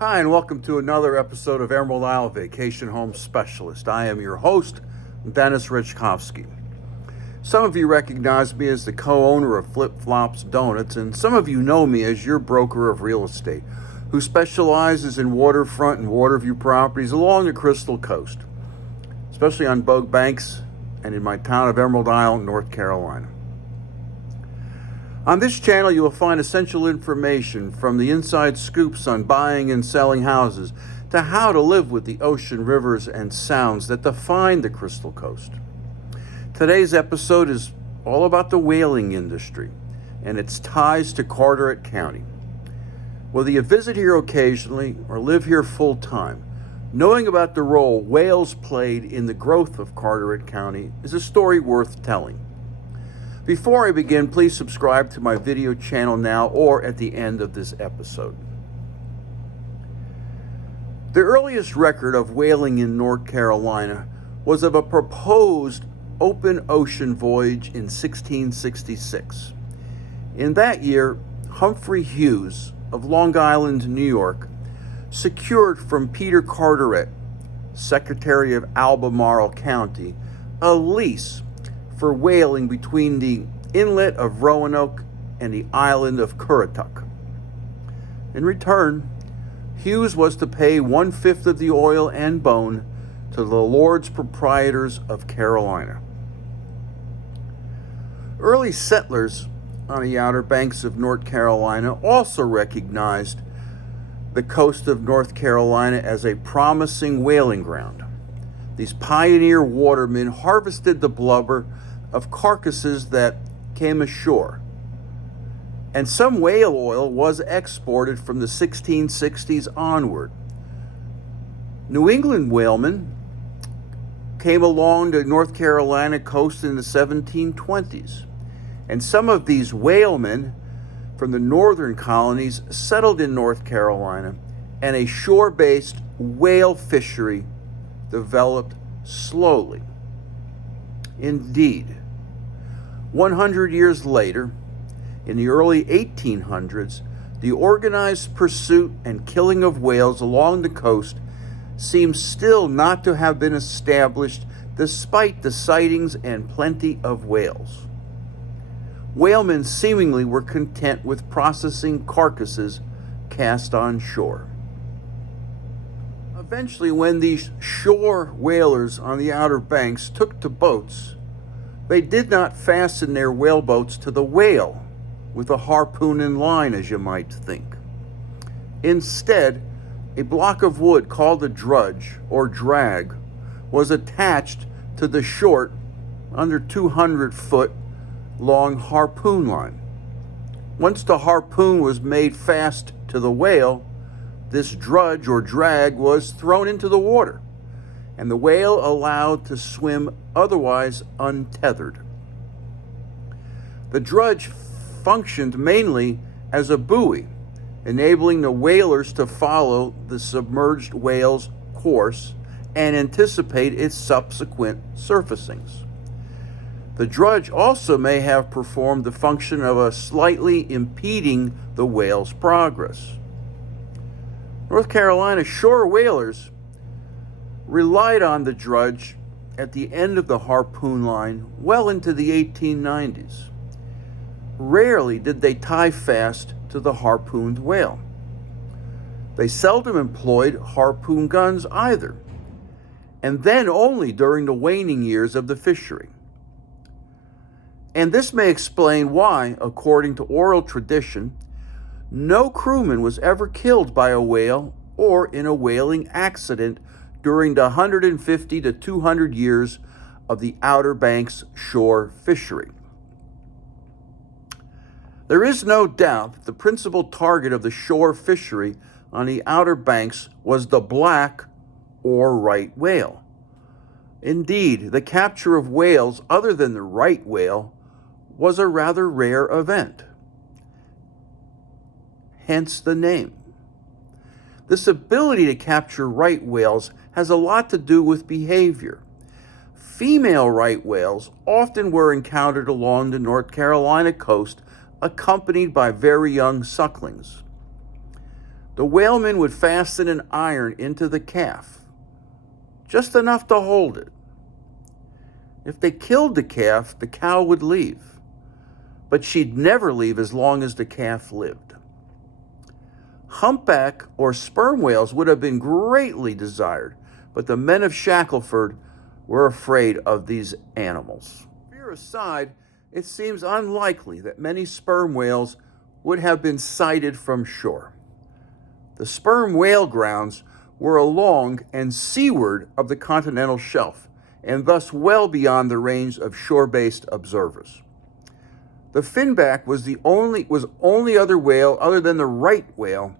Hi, and welcome to another episode of Emerald Isle Vacation Home Specialist. I am your host, Dennis Richkovsky. Some of you recognize me as the co-owner of Flip Flops Donuts, and some of you know me as your broker of real estate, who specializes in waterfront and waterview properties along the Crystal Coast, especially on boat banks and in my town of Emerald Isle, North Carolina. On this channel, you will find essential information from the inside scoops on buying and selling houses to how to live with the ocean, rivers, and sounds that define the Crystal Coast. Today's episode is all about the whaling industry and its ties to Carteret County. Whether you visit here occasionally or live here full time, knowing about the role whales played in the growth of Carteret County is a story worth telling. Before I begin, please subscribe to my video channel now or at the end of this episode. The earliest record of whaling in North Carolina was of a proposed open ocean voyage in 1666. In that year, Humphrey Hughes of Long Island, New York, secured from Peter Carteret, Secretary of Albemarle County, a lease for whaling between the inlet of Roanoke and the island of Currituck. In return, Hughes was to pay 1/5 of the oil and bone to the Lords Proprietors of Carolina. Early settlers on the Outer Banks of North Carolina also recognized the coast of North Carolina as a promising whaling ground. These pioneer watermen harvested the blubber of carcasses that came ashore, and some whale oil was exported from the 1660s onward. New England whalemen came along the North Carolina coast in the 1720s, and some of these whalemen from the northern colonies settled in North Carolina, and a shore-based whale fishery developed slowly. Indeed, 100 years later, in the early 1800s, the organized pursuit and killing of whales along the coast seems still not to have been established despite the sightings and plenty of whales. Whalemen seemingly were content with processing carcasses cast on shore. Eventually, when these shore whalers on the Outer Banks took to boats, they did not fasten their whaleboats to the whale with a harpoon and line, as you might think. Instead, a block of wood called a drudge or drag was attached to the short, under 200-foot long harpoon line. Once the harpoon was made fast to the whale, this drudge or drag was thrown into the water, and the whale allowed to swim otherwise untethered. The drudge functioned mainly as a buoy, enabling the whalers to follow the submerged whale's course and anticipate its subsequent surfacings. The drudge also may have performed the function of a slightly impeding the whale's progress. North Carolina shore whalers relied on the drudge at the end of the harpoon line well into the 1890s. Rarely did they tie fast to the harpooned whale. They seldom employed harpoon guns either, and then only during the waning years of the fishery. And this may explain why, according to oral tradition, no crewman was ever killed by a whale or in a whaling accident during the 150 to 200 years of the Outer Banks shore fishery. There is no doubt that the principal target of the shore fishery on the Outer Banks was the black or right whale. Indeed, the capture of whales other than the right whale was a rather rare event. Hence the name. This ability to capture right whales has a lot to do with behavior. Female right whales often were encountered along the North Carolina coast, accompanied by very young sucklings. The whalemen would fasten an iron into the calf, just enough to hold it. If they killed the calf, the cow would leave, but she'd never leave as long as the calf lived. Humpback or sperm whales would have been greatly desired, but the men of Shackelford were afraid of these animals. Fear aside, it seems unlikely that many sperm whales would have been sighted from shore. The sperm whale grounds were along and seaward of the continental shelf, and thus well beyond the range of shore-based observers. The finback was only other whale other than the right whale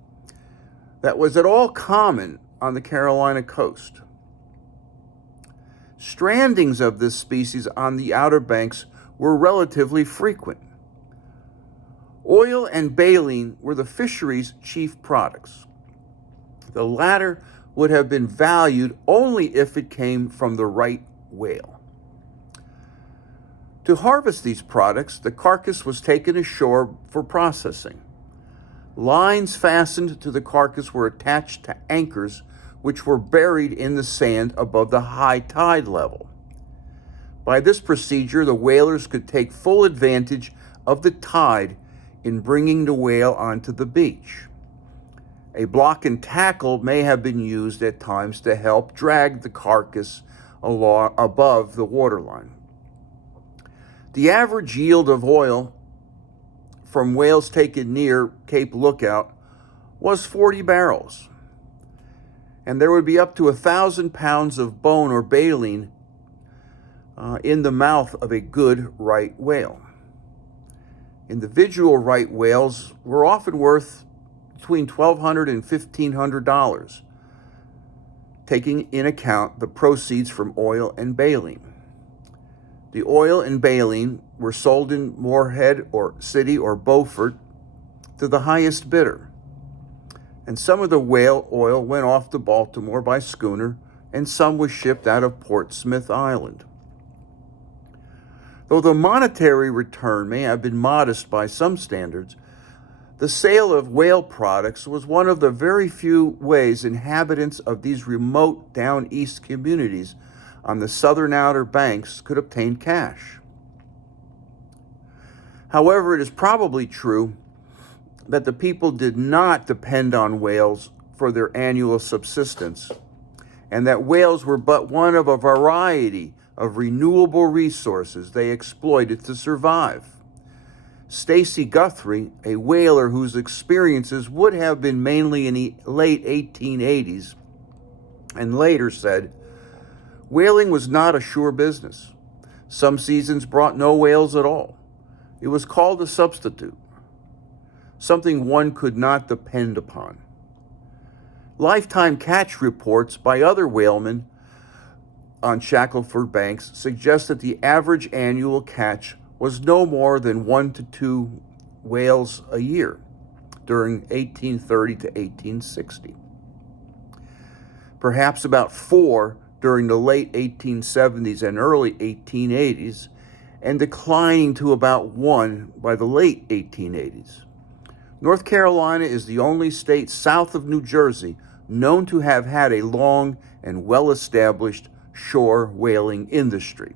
that was at all common on the Carolina coast. Strandings of this species on the Outer Banks were relatively frequent. Oil and baleen were the fishery's chief products. The latter would have been valued only if it came from the right whale. To harvest these products, the carcass was taken ashore for processing. Lines fastened to the carcass were attached to anchors which were buried in the sand above the high tide level. By this procedure, the whalers could take full advantage of the tide in bringing the whale onto the beach. A block and tackle may have been used at times to help drag the carcass along above the waterline. The average yield of oil from whales taken near Cape Lookout was 40 barrels, and there would be up to 1,000 pounds of bone or baleen in the mouth of a good right whale. Individual right whales were often worth between $1,200 and $1,500, taking in account the proceeds from oil and baleen. The oil and baleen were sold in Moorhead or City or Beaufort to the highest bidder, and some of the whale oil went off to Baltimore by schooner, and some was shipped out of Portsmouth Island. Though the monetary return may have been modest by some standards, the sale of whale products was one of the very few ways inhabitants of these remote down east communities on the southern Outer Banks could obtain cash. However, it is probably true that the people did not depend on whales for their annual subsistence, and that whales were but one of a variety of renewable resources they exploited to survive. Stacy Guthrie, a whaler whose experiences would have been mainly in the late 1880s, and later said, "Whaling was not a sure business. Some seasons brought no whales at all. It was called a substitute, something one could not depend upon." Lifetime catch reports by other whalemen on Shackelford Banks suggest that the average annual catch was no more than 1 to 2 whales a year during 1830 to 1860. Perhaps about 4 during the late 1870s and early 1880s, and declining to about 1 by the late 1880s. North Carolina is the only state south of New Jersey known to have had a long and well-established shore whaling industry.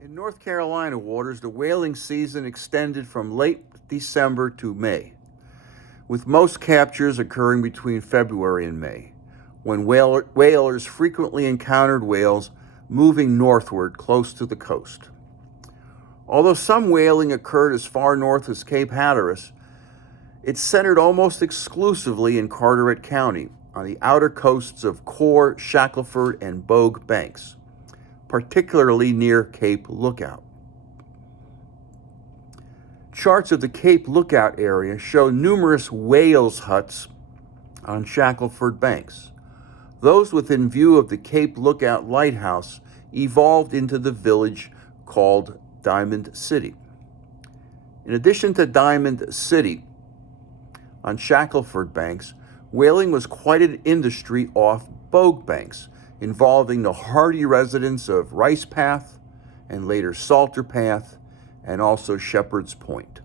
In North Carolina waters, the whaling season extended from late December to May, with most captures occurring between February and May, when whalers frequently encountered whales moving northward close to the coast. Although some whaling occurred as far north as Cape Hatteras, it centered almost exclusively in Carteret County on the outer coasts of Core, Shackelford, and Bogue Banks, particularly near Cape Lookout. Charts of the Cape Lookout area show numerous whales' huts on Shackelford Banks. Those within view of the Cape Lookout Lighthouse evolved into the village called Diamond City. In addition to Diamond City, on Shackelford Banks, whaling was quite an industry off Bogue Banks, involving the hardy residents of Rice Path and later Salter Path, and also Shepherd's Point.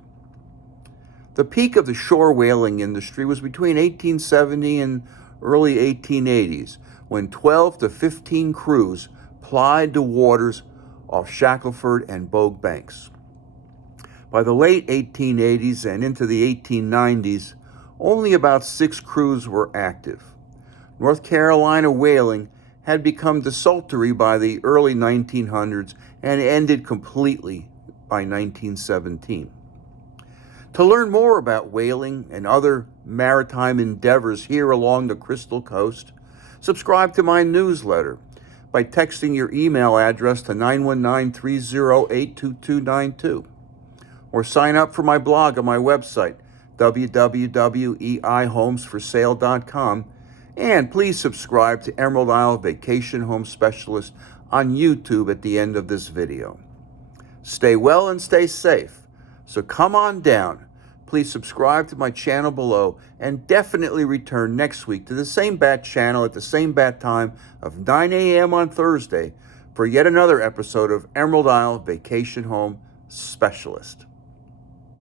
The peak of the shore whaling industry was between 1870 and early 1880s, when 12 to 15 crews plied the waters off Shackleford and Bogue Banks. By the late 1880s and into the 1890s, only about 6 crews were active. North Carolina whaling had become desultory by the early 1900s and ended completely by 1917. To learn more about whaling and other maritime endeavors here along the Crystal Coast, subscribe to my newsletter by texting your email address to 919-308-2292, or sign up for my blog on my website, www.eihomesforsale.com, and please subscribe to Emerald Isle Vacation Home Specialist on YouTube at the end of this video. Stay well and stay safe, so come on down. Please subscribe to my channel below and definitely return next week to the same bat channel at the same bat time of 9 a.m. on Thursday for yet another episode of Emerald Isle Vacation Home Specialist.